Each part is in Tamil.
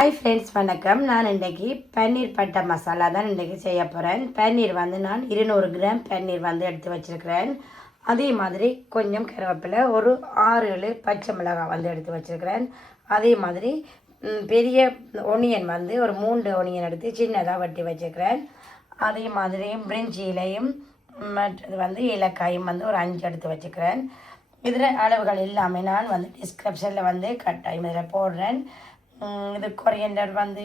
ஹாய் ஃப்ரெண்ட்ஸ், வணக்கம். நான் இன்றைக்கி பன்னீர் பட்டை மசாலா தான் இன்றைக்கி செய்ய போகிறேன். பன்னீர் வந்து நான் 200 கிராம் பன்னீர் வந்து எடுத்து வச்சுருக்கிறேன். அதே மாதிரி கொஞ்சம் கருவேப்பிலை, ஒரு 6-7 பச்சை மிளகாய் வந்து எடுத்து வச்சுருக்கிறேன். அதே மாதிரி பெரிய ஒனியன் வந்து ஒரு 3 ஒனியன் எடுத்து சின்னதாக வெட்டி வச்சுருக்கிறேன். அதே மாதிரி பிரிஞ்சி இலையும் மற்றது வந்து ஏலக்காயும் வந்து ஒரு 5 எடுத்து வச்சுக்கிறேன். இதில் அளவுகள் எல்லாமே நான் வந்து டிஸ்கிரிப்ஷனில் வந்து கட்டாயம் இதில் போடுறேன். இது கொரியண்டர் வந்து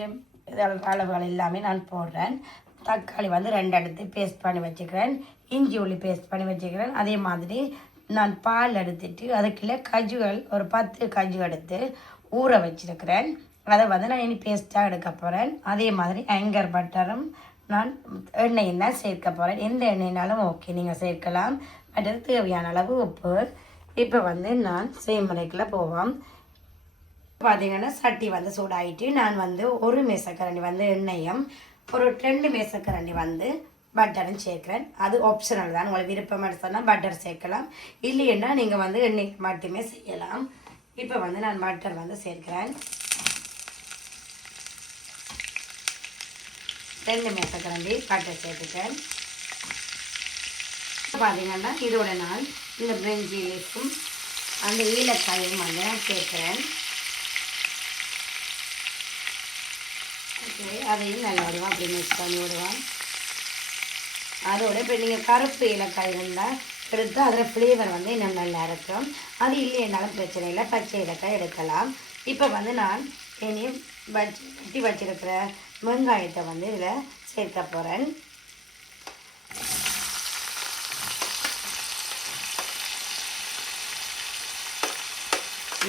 அளவுகள் எல்லாமே நான் போடுறேன். தக்காளி வந்து 2 எடுத்து பேஸ்ட் பண்ணி வச்சுக்கிறேன். இஞ்சி உள்ளி பேஸ்ட் பண்ணி வச்சுக்கிறேன். அதே மாதிரி நான் பால் எடுத்துட்டு அதுக்குள்ளே கஜுகள் ஒரு 10 கஜு எடுத்து ஊற வச்சுருக்கிறேன். அதை வந்து நான் இனி பேஸ்ட்டாக எடுக்க போகிறேன். அதே மாதிரி ஆங்கர் பட்டரும் நான் எண்ணெயும் தான் சேர்க்க போகிறேன். எந்த எண்ணெயினாலும் ஓகே, நீங்கள் சேர்க்கலாம். மற்றது தேவையான அளவு உப்பு. இப்போ வந்து நான் செய்முறைக்குள்ளே போவோம். பார்த்தீங்கன்னா சட்டி வந்து சூடாகிட்டு நான் வந்து ஒரு மேசக்கரண்டி வந்து எண்ணெயும் ஒரு 2 மேசக்கரண்டி வந்து பட்டரும் சேர்க்குறேன். அது ஆப்ஷனல் தான், உங்களுக்கு விருப்பமாக சொன்னால் பட்டர் சேர்க்கலாம், இல்லைன்னா நீங்கள் வந்து எண்ணெய் மட்டுமே செய்யலாம். இப்போ வந்து நான் பட்டர் வந்து சேர்க்கிறேன். 2 மேசக்கரண்டி பட்டர் சேர்த்துக்கிறேன். பார்த்தீங்கன்னா இதோட நான் இந்த பிரிஞ்சி இலைக்கும் அந்த ஏலக்காயும் வந்து நான் சேர்க்குறேன். ஓகே, அதையும் நல்லா விடுவோம், அப்படி மிக்ஸ் பண்ணி விடுவோம். அதோட இப்போ நீங்கள் கருப்பு ஏலக்காய் இருந்தால் எடுத்து அதில் ஃப்ளேவர் வந்து இன்னும் நல்லா இருக்கும். அது இல்லைன்னாலும் பிரச்சனை இல்லை, பச்சை ஏலக்காய் எடுக்கலாம். இப்போ வந்து நான் இனி வெட்டி வச்சிருக்கிற வெங்காயத்தை வந்து இதில் சேர்க்க போகிறேன்.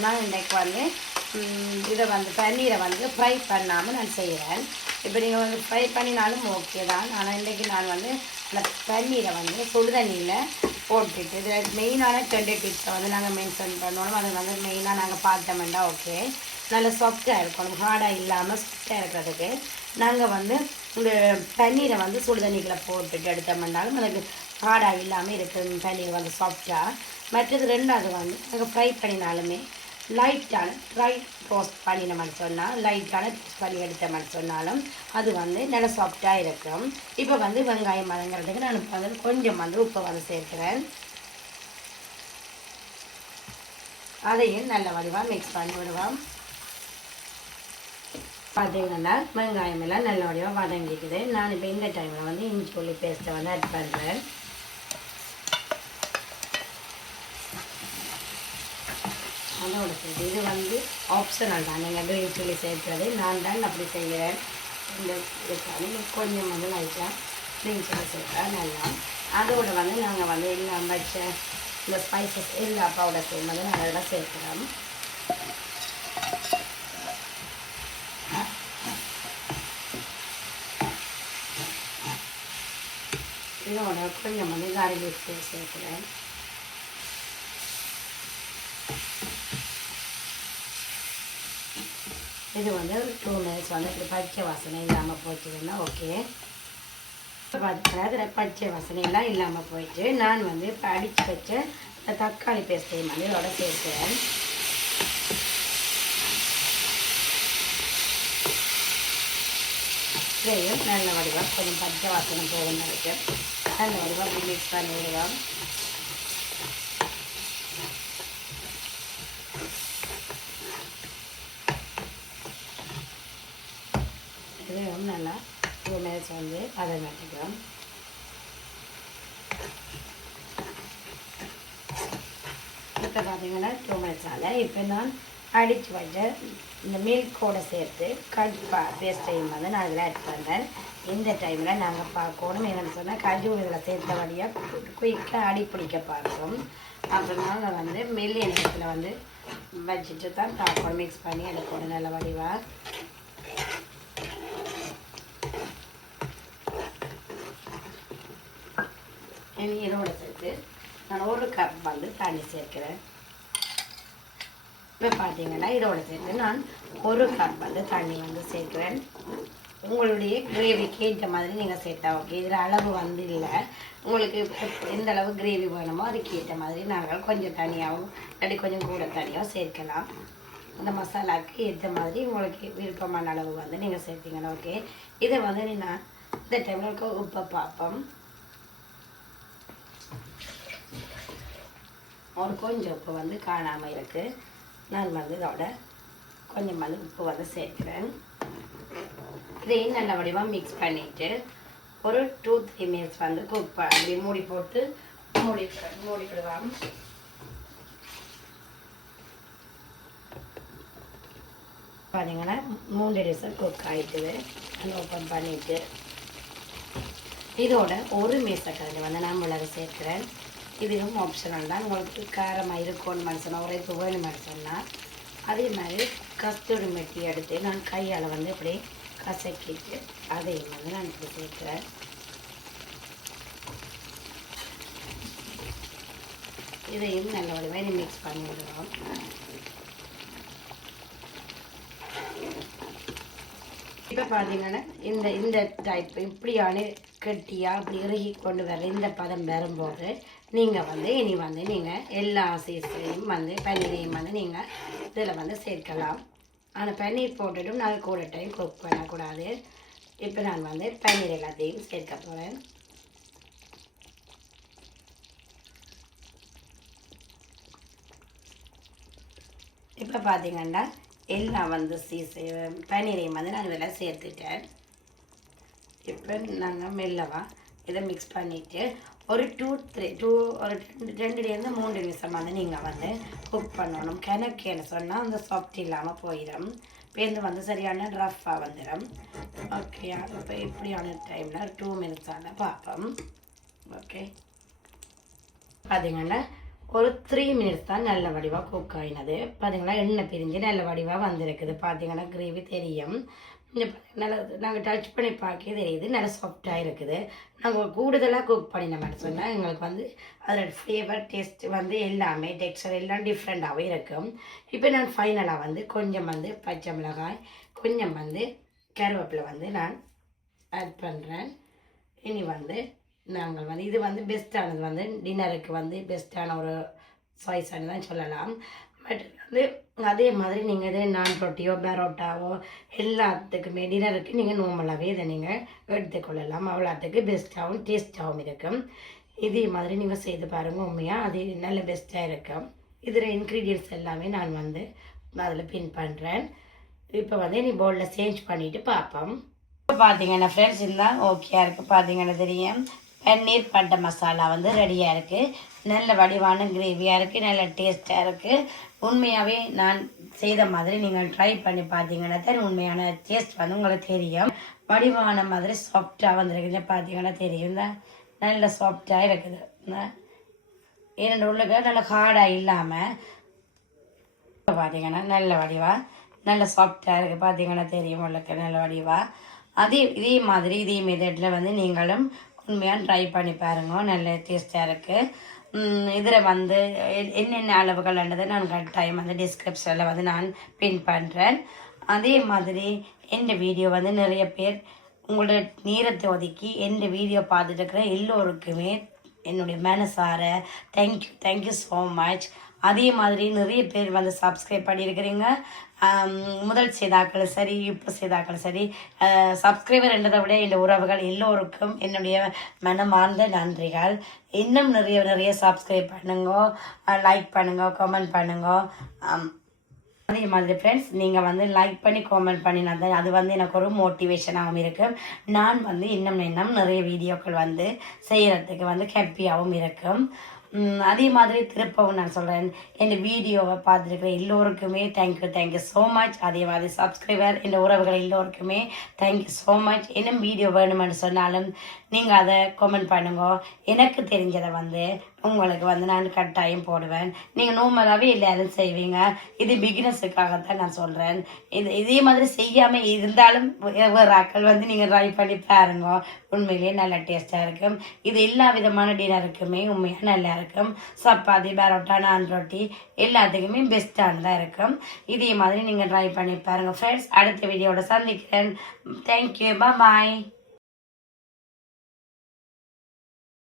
நான் இன்றைக்கு வந்து இதை வந்து பன்னீரை வந்து ஃப்ரை பண்ணாமல் நான் செய்கிறேன். இப்போ நீங்கள் வந்து ஃப்ரை பண்ணினாலும் ஓகே தான், ஆனால் இன்றைக்கி நான் வந்து அந்த பன்னீரை வந்து சுடுதண்ணியில் போட்டுட்டு இதில் மெயினான 2 டிப்ஸை வந்து நாங்கள் மென்ஷன் பண்ணணும். அது வந்து மெயினாக நாங்கள் பார்த்தோம்னா ஓகே, நல்ல சாஃப்டாக இருக்கணும், ஹார்டாக இல்லாமல் சாஃப்டாக இருக்கிறதுக்கு நாங்கள் வந்து இந்த பன்னீரை வந்து சுடுதண்ணிக்குள்ளே போட்டுட்டு எடுத்தோம்னாலும் அதுக்கு ஹார்டாக இல்லாமல் இருக்குது பன்னீர் வந்து சாஃப்டாக. மற்றது 2வது வந்து நாங்கள் ஃப்ரை பண்ணினாலுமே லைட்டான ட்ரை ரோஸ்ட் பண்ணினோம்னு சொன்னால், லைட்டான டோஸ்ட் பண்ணி எடுத்தோம்னு சொன்னாலும் அது வந்து நல்லா சாஃப்டாக இருக்கும். இப்போ வந்து வெங்காயம் வதங்கிறதுக்கு நான் வந்து கொஞ்சம் வந்து உப்பை வந்து சேர்க்கிறேன். அதையும் நல்ல வடிவாக மிக்ஸ் பண்ணி விடுவோம். பார்த்தீங்கன்னா வெங்காயம் எல்லாம் நல்ல வடிவாக வதங்கிக்குது. நான் இப்போ இந்த டைமில் வந்து இஞ்சி உள்ளி பேஸ்ட்டை வந்து ஆட் பண்ணுறேன். அதோட சேர்த்து இது வந்து ஆப்ஷனல் தான், நீங்கள் கிரீன் சில்லி சேர்க்கிறது, நான் தான் அப்படி செய்கிறேன். இந்த இதுக்காக கொஞ்சம் வந்து லைட்டாக கிரீன் சில்லி சேர்த்தா நல்லா. அதோடு வந்து நாங்கள் வந்து எல்லாம் வச்ச இந்த ஸ்பைசஸ் எல்லா பவுடர் செய்யும்போது நாங்கள் அதெல்லாம் சேர்க்குறோம். இதோட கொஞ்சம் வந்து கார்லிக் பேஸ்ட் சேர்க்குறேன். இது வந்து ஒரு 2 மினிட்ஸ் வந்து இப்படி பச்சை வாசனை இல்லாமல் போச்சுன்னா ஓகே. பார்த்தீங்கன்னா அதில் பச்சை வாசனையெல்லாம் இல்லாமல் போயிட்டு நான் வந்து இப்போ அடித்து வச்ச இந்த தக்காளி பேஸ்ட்டையும் வந்து இதோட சேர்க்கிறேன். இதையும் நல்ல வடிவாக கொஞ்சம் பச்சை வாசனை போகும் வரைக்கும் நல்ல வடிவாக அப்படி மிக்ஸ் பண்ணி விடுவோம். இதையும் நல்லா 2 மினிட்ஸ் வந்து அதை நட்டுக்கிறோம். இப்போ பார்த்தீங்கன்னா 2 மினிட்ஸ் ஆகலை. இப்போ நான் அடித்து வச்ச இந்த மில்கோடு சேர்த்து கஜு பேஸ்ட்டையும் வந்து நான் இதில் ஆட் பண்ணுறேன். இந்த டைமில் நாங்கள் பார்க்கணும் என்னென்னு சொன்னால் கஜு இதில் சேர்த்த வழியாக குயிக்காக அடி பிடிக்க பார்க்கும். அப்புறம் நாங்கள் வந்து மெல்லிய நேரத்தில் வந்து வச்சுட்டு தான் பார்க்கணும், மிக்ஸ் பண்ணி எடுக்கணும் நல்ல வடிவாக. இதோட சேர்த்து நான் 1 கப் வந்து தண்ணி சேர்க்கிறேன். இப்போ பார்த்தீங்கன்னா இதோட சேர்த்து நான் 1 கப் வந்து தண்ணி வந்து சேர்க்கிறேன். உங்களுடைய கிரேவிக்கு ஏற்ற மாதிரி நீங்கள் சேர்த்தா ஓகே. இதில் அளவு வந்து இல்லை, உங்களுக்கு எந்த அளவு கிரேவி வேணுமோ அதுக்கு ஏற்ற மாதிரி நாங்கள் கொஞ்சம் தனியாகவும் இல்லாட்டி கொஞ்சம் கூட தனியாகவும் சேர்க்கலாம். அந்த மசாலாவுக்கு ஏற்ற மாதிரி உங்களுக்கு விருப்பமான அளவு வந்து நீங்கள் சேர்த்திங்கன்னா ஓகே. இதை வந்து நான் இந்த டைமில் உப்பை பார்ப்போம். ஒரு கொஞ்சம் உப்பு வந்து காணாமல் இருக்குது. நான் வந்து இதோட கொஞ்சம் வந்து உப்பு வந்து சேர்க்குறேன். இதையும் நல்ல வடிவாக மிக்ஸ் பண்ணிவிட்டு ஒரு 2-3 மினிட்ஸ் வந்து குக் அப்படி மூடி போட்டு மூடிவிடுவோம். பார்த்தீங்கன்னா 3 நிமிஷம் குக் ஆகிட்டுது. ஓப்பன் பண்ணிவிட்டு இதோட ஒரு மேசக்கரண்டி வந்து நான் மிளகு சேர்க்குறேன். இதுவும் ஆப்ஷனல் தான். உங்களுக்கு காரமாக இருக்கும்னு மனுஷனா உரைப்பு வேணும் சொன்னால் அதே மாதிரி கஸ்தூரி மெட்டி எடுத்து நான் கையால் வந்து இப்படி கசக்கிட்டு அதையும் வந்து நான் இப்படி சேர்க்குறேன். இதையும் நல்ல வடிவாக மிக்ஸ் பண்ணி விடுவோம். இப்போ பார்த்தீங்கன்னா இந்த டைப் இப்படியான கெட்டியாக அப்படி இறுகி கொண்டு வர இந்த பதம் வரும்போது நீங்கள் வந்து இனி வந்து நீங்கள் எல்லா சீஸ்லையும் வந்து பன்னீரையும் வந்து நீங்கள் இதில் வந்து சேர்க்கலாம். ஆனால் பன்னீர் போட்டுட்டும் நான் கூட டைம் குக் பண்ணக்கூடாது. இப்போ நான் வந்து பன்னீர் எல்லாத்தையும் சேர்க்க போகிறேன். இப்போ பார்த்தீங்கன்னா எல்லாம் வந்து பன்னீரையும் வந்து நான் இதில் சேர்த்துட்டேன். இப்போ நாங்கள் மெல்லவாக இதை மிக்ஸ் பண்ணிவிட்டு ஒரு 2-3 நிமிஷம் வந்து நீங்கள் வந்து குக் பண்ணணும். கிணக்கேன்னு சொன்னால் அந்த சாஃப்ட் இல்லாமல் போயிடும். பேருந்து வந்து சரியான ரஃப்பாக வந்துடும். ஓகே, இப்போ இப்படியான டைமில் 2 மினிட்ஸான பார்ப்போம். ஓகே, பார்த்தீங்கன்னா ஒரு 3 மினிட்ஸ் தான் நல்ல வடிவாக குக் ஆகினது. பார்த்தீங்கன்னா எண்ணெய் பிரிஞ்சு நல்ல வடிவாக வந்திருக்குது. பார்த்தீங்கன்னா கிரேவி தெரியும். நல்லா நாங்கள் டச் பண்ணி பார்க்க தெரியுது, நல்லா சாஃப்டாக இருக்குது. நாங்கள் கூடுதலாக குக் பண்ணின மாதிரி சொன்னால் எங்களுக்கு வந்து அதோட ஃப்ளேவர் டேஸ்ட் வந்து எல்லாமே டெக்ஸ்டர் எல்லாம் டிஃப்ரெண்ட்டாகவே இருக்கும். இப்போ நான் ஃபைனலாக வந்து கொஞ்சம் வந்து பச்சை மிளகாய், கொஞ்சம் வந்து கருவேப்பிலை வந்து நான் ஆட் பண்ணுறேன். இனி வந்து நாங்கள் வந்து இது வந்து பெஸ்ட்டானது வந்து டின்னருக்கு வந்து பெஸ்ட்டான ஒரு சாய்ஸானு தான் சொல்லலாம். பட் வந்து அதே மாதிரி நீங்கள் இதே நான் ரொட்டியோ பரோட்டாவோ எல்லாத்துக்குமே டின்னருக்கு நீங்கள் நார்மலாகவே இதை நீங்கள் எடுத்துக்கொள்ளலாம். அவ்வளோத்துக்கு பெஸ்ட்டாகவும் டேஸ்ட்டாகவும் இருக்கும். இதே மாதிரி நீங்கள் செய்து பாருங்கள், உண்மையாக அது நல்ல பெஸ்ட்டாக இருக்கும். இதில் இன்க்ரீடியன்ட்ஸ் எல்லாமே நான் வந்து அதில் பின் பண்ணுறேன். இப்போ வந்து நீ பவுலில் சேஞ்ச் பண்ணிவிட்டு பார்ப்போம். இப்போ பார்த்தீங்கன்னா ஃப்ரெண்ட்ஸ் இருந்தால் ஓகே இருக்குது. பார்த்தீங்கன்னா தெரியும், பன்னீர் பட்டை மசாலா வந்து ரெடியாக இருக்குது. நல்ல வடிவான கிரேவியாக இருக்குது, நல்ல டேஸ்ட்டாக இருக்குது. உண்மையாகவே நான் செய்த மாதிரி நீங்கள் ட்ரை பண்ணி பார்த்தீங்கன்னா தான் உண்மையான டேஸ்ட் வந்து உங்களுக்கு தெரியும். வடிவான மாதிரி சாஃப்டாக வந்துருக்குது. பார்த்தீங்கன்னா தெரியும், நல்ல சாஃப்டாக இருக்குது. இரண்டு உள்ளுக்கு நல்ல ஹார்டாக இல்லாமல் பார்த்தீங்கன்னா நல்ல வடிவாக நல்ல சாஃப்டாக இருக்குது. பார்த்தீங்கன்னா தெரியும் உள்ளுக்கு நல்ல வடிவாக. இதே மாதிரி இதே மெத்தடில் வந்து நீங்களும் உண்மையாக ட்ரை பண்ணி பாருங்க, நல்ல டேஸ்ட்டாக இருக்குது. இதில் வந்து என்னென்ன அளவுகள்ன்றதை நான் கட்டாயம் வந்து டிஸ்கிரிப்ஷனில் வந்து நான் பின் பண்ணுறேன். அதே மாதிரி எந்த வீடியோ வந்து நிறைய பேர் உங்களோட நேரத்தை ஒதுக்கி எந்த வீடியோ பார்த்துட்டு இருக்கிற எல்லோருக்குமே என்னுடைய மனசார தேங்க்யூ ஸோ மச். அதே மாதிரி நிறைய பேர் வந்து சப்ஸ்கிரைப் பண்ணியிருக்கிறீங்க. முதல் செய்தாக்களும் சரி, இப்போ செய்தாக்களும் சரி, சப்ஸ்கிரைபர் என்றதை விட இந்த உறவுகள் எல்லோருக்கும் என்னுடைய மனமார்ந்த நன்றிகள். இன்னும் நிறைய சப்ஸ்கிரைப் பண்ணுங்க, லைக் பண்ணுங்க, கமெண்ட் பண்ணுங்க. அதே மாதிரி ஃப்ரெண்ட்ஸ், நீங்கள் வந்து லைக் பண்ணி கமெண்ட் பண்ணினா தான் அது வந்து எனக்கு ஒரு மோட்டிவேஷனாகவும் இருக்கும். நான் வந்து இன்னும் நிறைய வீடியோக்கள் வந்து செய்கிறதுக்கு வந்து ஹாப்பியாகவும் இருக்கும். அதே மாதிரி திருப்பவும் நான் சொல்கிறேன், என் வீடியோவை பார்த்துருக்குற எல்லோருக்குமே தேங்க்யூ ஸோ மச். அதே மாதிரி சப்ஸ்கிரைபர் இந்த உறவுகள் எல்லோருக்குமே தேங்க்யூ ஸோ மச். இன்னும் வீடியோ வேணுமென்னு சொன்னாலும் நீங்கள் அதை கமெண்ட் பண்ணுங்க. எனக்கு தெரிஞ்சதை வந்து உங்களுக்கு வந்து நான் கட்டாயம் போடுவேன். நீங்கள் நார்மலாகவே எல்லாரும் செய்வீங்க. இது பிகினர்ஸுக்காகத்தான் நான் சொல்கிறேன். இதே மாதிரி செய்யாமல் இருந்தாலும் வேறு ஆக்கள் வந்து நீங்கள் ட்ரை பண்ணி பாருங்க. உண்மையிலேயே நல்ல டேஸ்ட்டாக இருக்கும். இது எல்லா விதமான டின்னருக்குமே உண்மையாக நல்லா இருக்கும். சப்பாத்தி, பரோட்டா, நான் ரொட்டி எல்லாத்துக்குமே பெஸ்ட்டானதாக இருக்கும். இதே மாதிரி நீங்கள் ட்ரை பண்ணி பாருங்கள் ஃப்ரெண்ட்ஸ். அடுத்த வீடியோட சந்திக்கிறேன். தேங்க்யூ, பாய்.